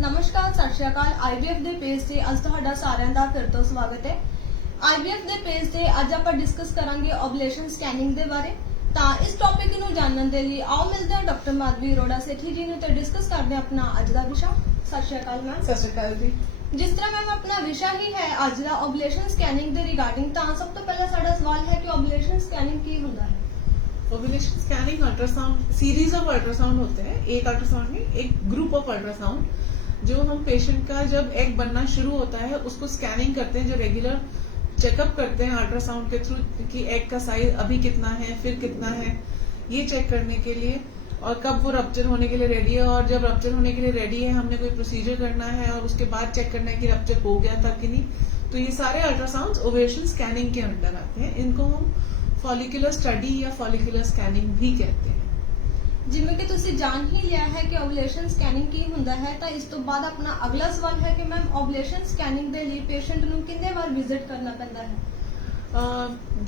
नमस्कार, सत श्री अकाल। IVF ਦੇ ਪੇਜ ਤੇ ਅੱਜ ਤੁਹਾਡਾ ਸਾਰਿਆਂ ਦਾ ਫਿਰ ਤੋਂ ਸਵਾਗਤ ਹੈ। IVF ਦੇ ਪੇਜ ਤੇ ਅੱਜ ਆਪਾਂ ਡਿਸਕਸ ਕਰਾਂਗੇ ਓਵੂਲੇਸ਼ਨ ਸਕੈਨਿੰਗ ਦੇ ਬਾਰੇ। ਤਾਂ ਇਸ ਟੌਪਿਕ ਨੂੰ ਜਾਣਨ ਦੇ ਲਈ ਆਓ ਮਿਲਦੇ ਹਾਂ ਡਾਕਟਰ ਮਾधवी ਅਰੋੜਾ ਸੇਠੀ ਜੀ ਨੂੰ ਤੇ ਡਿਸਕਸ ਕਰਦੇ ਹਾਂ ਆਪਣਾ ਅੱਜ ਦਾ ਵਿਸ਼ਾ। ਸਤ श्री अकाल मैम। सत श्री अकाल जी। जिस तरह मैम अपना विषय ही है आज का ओवूलेशन स्कैनिंग ਦੇ ਰਿਗਾਰਡਿੰਗ, ਤਾਂ सब तो पहला साडा सवाल है कि ओवूलेशन स्कैनिंग की ਹੁੰਦਾ है। Ovulation scanning ultrasound series of ultrasound होते हैं। एक अल्ट्रासाउंड में एक ग्रुप ऑफ अल्ट्रासाउंड जो हम पेशेंट का जब एग बनना शुरू होता है उसको स्कैनिंग करते हैं, जो रेगुलर चेकअप करते हैं अल्ट्रासाउंड के थ्रू कि एग का साइज अभी कितना है, फिर कितना है, ये चेक करने के लिए, और कब वो रप्चर होने के लिए रेडी है, और जब रप्चर होने के लिए रेडी है हमने कोई प्रोसीजर करना है और उसके बाद चेक करना है कि रप्चर हो गया था कि नहीं। तो ये सारे अल्ट्रासाउंड ओवुलेशन स्कैनिंग के अंडर आते हैं। इनको हम फॉलिकुलर स्टडी या फॉलिकुलर स्कैनिंग भी कहते हैं। ਜਿਵੇਂ ਕਿ ਤੁਸੀਂ ਜਾਣ ਹੀ ਲਿਆ ਹੈ ਕਿ ਓਵੂਲੇਸ਼ਨ ਸਕੈਨਿੰਗ ਕੀ ਹੁੰਦਾ ਹੈ, ਤਾਂ ਇਸ ਤੋਂ ਬਾਅਦ ਆਪਣਾ ਅਗਲਾ ਸਵਾਲ ਹੈ ਕਿ ਮੈਮ ਓਵੂਲੇਸ਼ਨ ਸਕੈਨਿੰਗ ਦੇ ਲਈ ਪੇਸ਼ੈਂਟ ਨੂੰ ਕਿੰਨੇ ਵਾਰ ਵਿਜ਼ਿਟ ਕਰਨਾ ਪੈਂਦਾ है।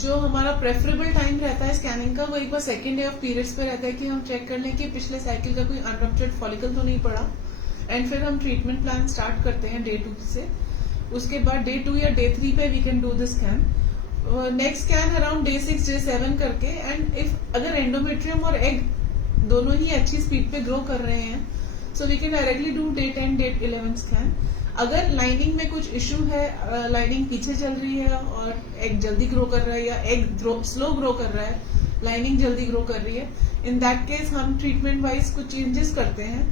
जो हमारा प्रेफरेबल टाइम रहता है स्कैनिंग का वो एक बार सेकेंड डे ऑफ पीरियड्स पे रहता है कि हम चेक कर लें कि पिछले साइकिल का कोई अनरप्चर्ड फॉलिकल तो नहीं पड़ा, एंड फिर हम ट्रीटमेंट प्लान स्टार्ट करते हैं डे 2 से। उसके बाद डे 2 या डे 3 पे we can do the scan. Next scan around day 6 day 7 करके, एंड इफ अगर एंडोमेट्रियम और एग दोनों ही अच्छी स्पीड पे ग्रो कर रहे हैं so we can directly do day 10 day 11 scan. अगर लाइनिंग में कुछ इश्यू है, लाइनिंग पीछे चल रही है और एग जल्दी ग्रो कर रहा है या एग स्लो ग्रो कर रहा है, लाइनिंग जल्दी ग्रो कर रही है, इन दैट केस हम ट्रीटमेंट वाइज कुछ चेंजेस करते हैं।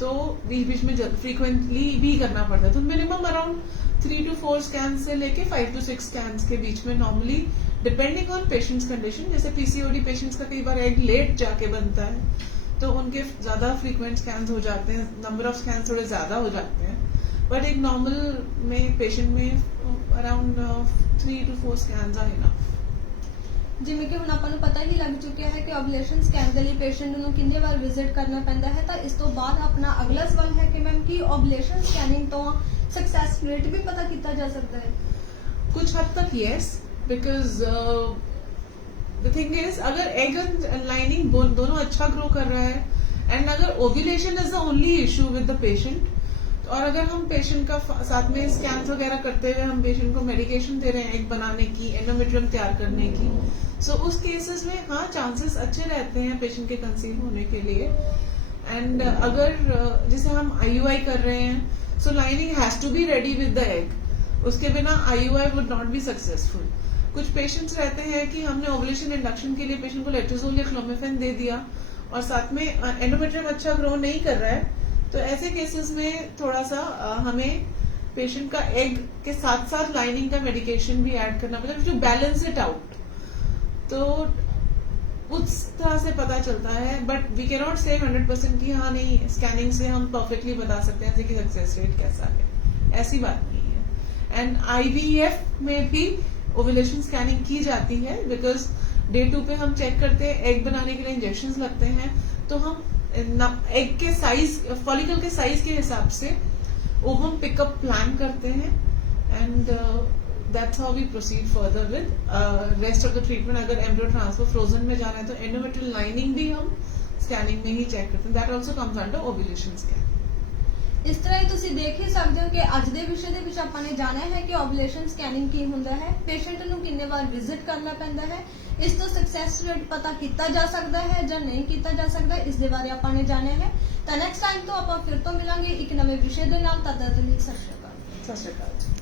तो बीच बीच में फ्रीक्वेंटली भी करना पड़ता है। तो मिनिमम अराउंड 3 to 4 स्कैन से लेके 5 to 6 स्कैन के बीच में normally depending on patients condition. जैसे पीसीओडी पेशेंट्स का कई बार एग लेट जाके बनता है तो उनके ज्यादा फ्रीक्वेंट स्कैन हो जाते हैं, नंबर ऑफ स्कैन थोड़े ज्यादा हो जाते हैं। बट एक नॉर्मल में पेशेंट में around 3 to 4 scan are enough. ਜਿਵੇਂ ਕਿ ਹੁਣ ਆਪਾਂ ਨੂੰ ਪਤਾ ਹੀ ਲੱਗ ਚੁੱਕਿਆ ਹੈ ਕਿ ਓਵੂਲੇਸ਼ਨ ਸਕੈਨ ਦੇ ਲਈ ਪੇਸ਼ੈਂਟ ਨੂੰ ਕਿੰਨੇ ਵਾਰ ਵਿਜ਼ਿਟ ਕਰਨਾ ਪੈਂਦਾ ਹੈ। ਤਾਂ ਇਸ ਤੋਂ ਬਾਅਦ ਆਪਣਾ ਅਗਲਾ ਸਵਾਲ ਹੈ ਕਿ ਮੈਮ ਕੀ ਓਵੂਲੇਸ਼ਨ ਸਕੈਨਿੰਗ ਤੋਂ ਸਕਸੈਸ ਰੇਟ भी पता किया जा सकता है। कुछ हद तक yes, because the thing is अगर एग एंड लाइनिंग दोनों अच्छा ग्रो कर रहा है, एंड अगर ovulation is the only issue with the patient, और अगर हम पेशेंट का साथ में स्कैन वगैरह करते हुए हम पेशेंट को मेडिकेशन दे रहे हैं एग बनाने की, एंडोमेट्रियम तैयार करने की, सो उस केसेस में हाँ चांसेस अच्छे रहते हैं पेशेंट के कंसीव होने के लिए। एंड अगर जैसे हम IUI कर रहे हैं so lining has to be ready with the egg, उसके बिना IUI would not be successful. कुछ पेशेंट्स रहते हैं कि हमने ओवुलेशन इंडक्शन के लिए पेशेंट को लेट्रोजोल या क्लोमिफेन दे दिया और साथ में एंडोमेट्रियम अच्छा ग्रो नहीं कर रहा है, तो ऐसे केसेस में थोड़ा सा हमें पेशेंट का एग के साथ साथ लाइनिंग का मेडिकेशन भी ऐड करना पड़ता है जो बैलेंस इट आउट। तो उस तरह से पता चलता है, बट वी कैन नॉट से 100% कि हाँ नहीं स्कैनिंग से हम परफेक्टली बता सकते हैं कि सक्सेस रेट कैसा है, ऐसी बात नहीं है। एंड IVF में भी ओवुलेशन स्कैनिंग की जाती है, बिकॉज डे 2 पे हम चेक करते हैं, एग बनाने के लिए इंजेक्शन लगते हैं, तो हम एग के साइज फॉलिकल के साइज के हिसाब से ओवम पिकअप प्लान करते हैं, and that's how we proceed further with rest of the treatment. अगर एम्ब्रियो ट्रांसफर फ्रोजन में जाना है तो एंडोमेट्रियल लाइनिंग भी हम स्कैनिंग में ही चेक करते हैं। That also comes under ovulation scan. ਇਸ ਤਰ੍ਹਾਂ ਹੀ ਤੁਸੀਂ ਦੇਖ ਹੀ ਸਕਦੇ ਹੋ ਕਿ ਅੱਜ ਦੇ ਵਿਸ਼ੇ ਦੇ ਵਿੱਚ ਆਪਾਂ ਨੇ ਜਾਣਿਆ ਹੈ ਕਿ ਓਵੂਲੇਸ਼ਨ ਸਕੈਨਿੰਗ ਕੀ ਹੁੰਦਾ ਹੈ, ਪੇਸ਼ੈਂਟ ਨੂੰ ਕਿੰਨੇ ਵਾਰ ਵਿਜ਼ਿਟ ਕਰਨਾ ਪੈਂਦਾ ਹੈ, ਇਸ ਤੋਂ ਸਕਸੈਸ ਰੇਟ ਪਤਾ ਕੀਤਾ ਜਾ ਸਕਦਾ ਹੈ ਜਾਂ ਨਹੀਂ ਕੀਤਾ ਜਾ ਸਕਦਾ, ਇਸ ਦੇ ਬਾਰੇ ਆਪਾਂ ਨੇ ਜਾਣਿਆ ਹੈ। ਤਾਂ ਨੈਕਸਟ ਟਾਈਮ ਤੋਂ ਆਪਾਂ ਫਿਰ ਤੋਂ ਮਿਲਾਂਗੇ ਇੱਕ ਨਵੇਂ ਵਿਸ਼ੇ ਦੇ ਨਾਲ। ਤਦ ਤੱਕ ਲਈ ਸਤਿ ਸ਼੍ਰੀ ਅਕਾਲ। ਸਤਿ ਸ਼੍ਰੀ ਅਕਾਲ।